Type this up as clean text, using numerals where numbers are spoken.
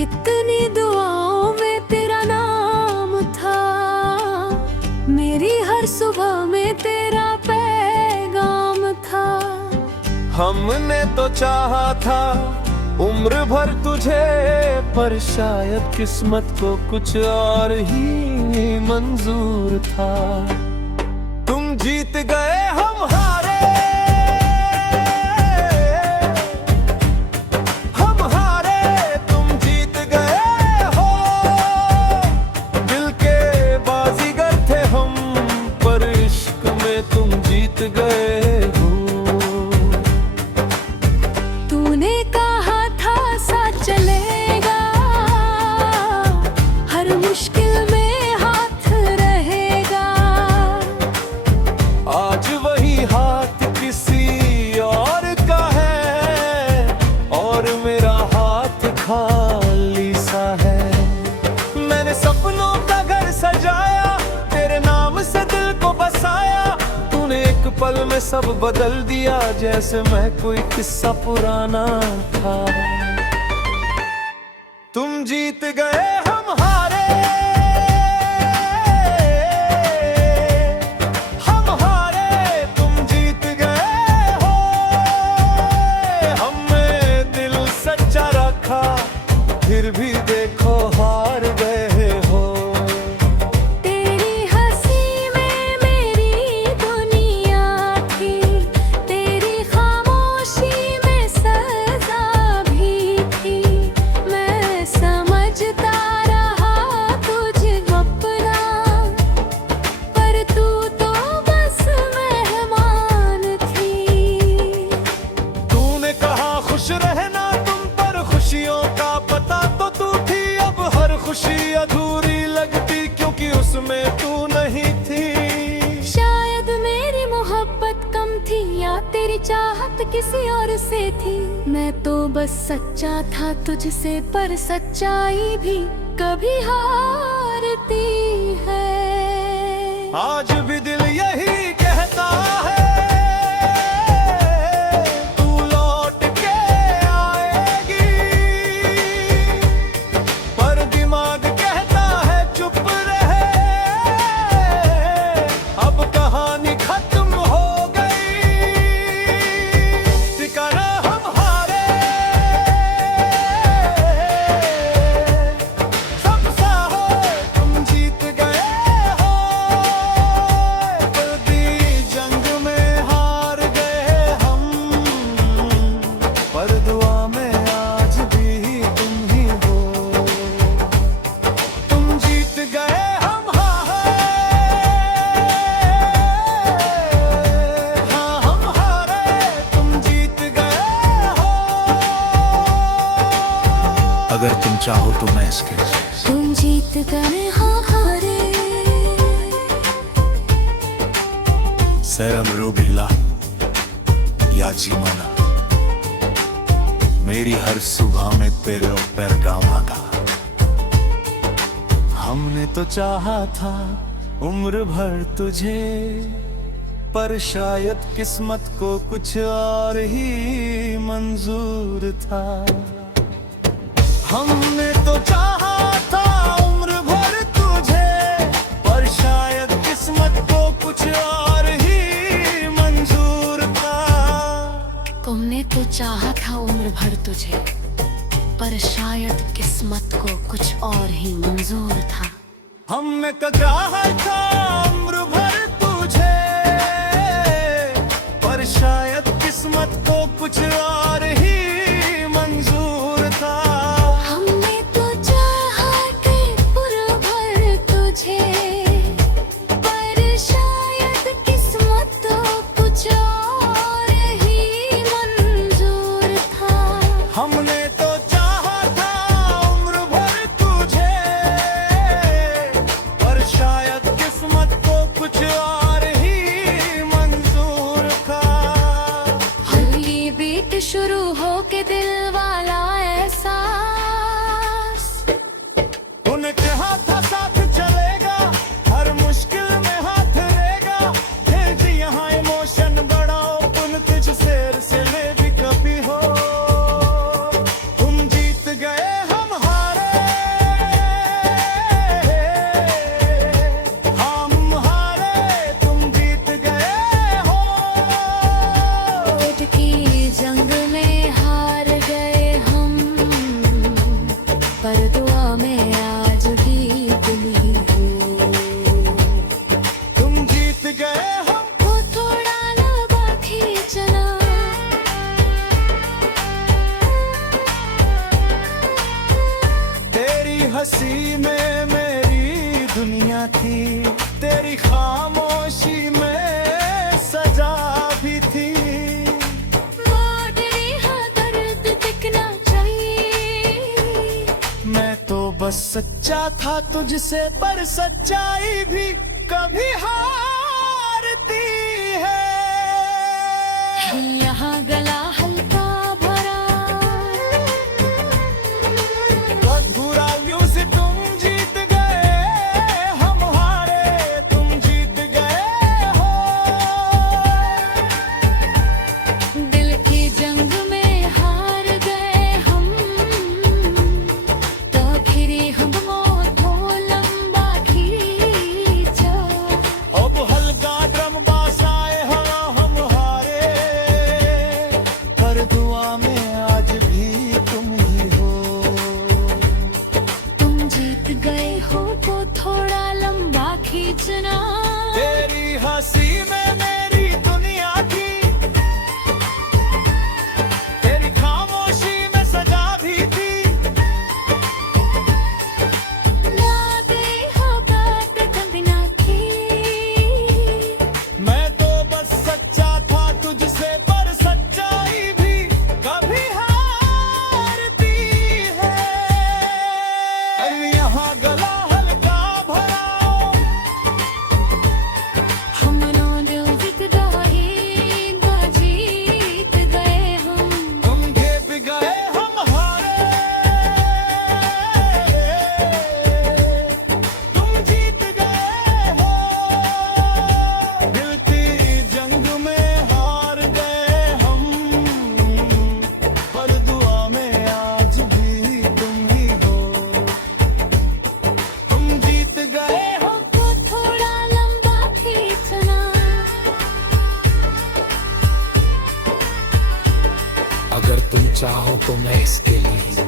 कितनी दुआओं में तेरा नाम था, मेरी हर सुबह में तेरा पैगाम था। हमने तो चाहा था उम्र भर तुझे, पर शायद किस्मत को कुछ और ही मंजूर था। तुम जीत गए हम हारे, हम हारे तुम जीत गए हो। दिल के बाजीगर थे हम, पर इश्क में तुम जीत गए हो। तूने कहा था साथ चलेगा, हर मुश्किल में हाथ रहेगा। आज वही हाथ किसी और का है, और मेरा हाथ खाली सा है। मैंने सपनों का घर सजाया, तेरे नाम से दिल को बसाया। तूने एक पल में सब बदल दिया, जैसे मैं कोई किस्सा पुराना था। तुम जीत गए हम हारे, हम हारे तुम जीत गए हो। हमने दिल सच्चा रखा, फिर भी देखो हार गए हो। तेरी हंसी में मेरी दुनिया थी, तेरी खामोशी में सजा भी थी। मैं समझता रहा तुझे अपना, पर तू तो बस मेहमान थी। तूने कहा खुश रहना तुम, पर खुशियों का पता तो तू थी। अब हर खुशी अधूरी लगती, क्योंकि उसमें तू नहीं थी। शायद मेरी मोहब्बत कम थी, या तेरी चाहत किसी और से थी। मैं तो बस सच्चा था तुझसे, पर सच्चाई भी कभी हारती है। आज भी दिल यही कहता है, तू लौट के आएगी। पर दिमाग कहता है चुप रहे, अब कहानी खत्म हो गई। ठिकाना हम हारे, सब साहो तुम जीत गए हो। बदी जंग में हार गए हम, पर दुआ में आज भी तुम ही हो। तुम जीत गए हम हारे, हाँ हम हारे तुम जीत गए हो। अगर तुम चाहो तो मैं इसके तुम जीत गए हाँ हारे। सैरम रूबिला या जीवना, मेरी हर सुबह में तेरे पैगाम आता। हमने तो चाहा था उम्र भर तुझे, पर शायद किस्मत को कुछ और ही मंजूर था। हमने तो चाहा था उम्र भर तुझे, पर शायद किस्मत को कुछ और ही मंजूर था। तुमने तो चाहा था उम्र भर तुझे, पर शायद किस्मत को कुछ और ही मंजूर था। हमने तो चाहा था उम्र भर तुझे, पर शायद किस्मत को कुछ और ही मंजूर था। हमने तो चाहा कि पूरा भर तुझे, पर शायद किस्मत तो कुछ और ही मंजूर था। हमने तो चाहा था उम्र भर तुझे, पर शायद किस्मत को कुछ और ही मंजूर था। हल्की बीट शुरू थी, तेरी खामोशी में सजा भी थी। दर्द दिखना चाहिए, मैं तो बस सच्चा था तुझसे, पर सच्चाई भी कभी हारती है। यहाँ गला हल्का भरा, बहुत बुरा यूं से तुम जीत गए, हम हारे तुम जीत गए हो। दिल की जंग में हार गए हम, तो फिर हम तो लंबा खींचा। अब हल्का ड्रम बास आए हाँ हम हारे, पर दुआ में आज भी तुम ही हो। तुम जीत गए हो तो थोड़ा लंबा खींचना। तेरी हंसी में मेरी दुनिया थी, तेरी खामोशी में सजा भी थी। ना गए हो बात कभी ना की, मैं तो बस सच्चा था तुझसे, पर सच्चाई भी कभी हारती है। यहाँ गला हल्का भरा, हमनो दिल जीत गए, ना जीत गए हम। तुम खेप गए हम हारे, तुम जीत गए हो। दिल की जंग में हार गए हम, पर दुआ में आज भी तुम ही हो। तुम जीत गए हो। तो थोड़ा लंबा खींचना। अगर तुम चाहो तो मैं इसके लिए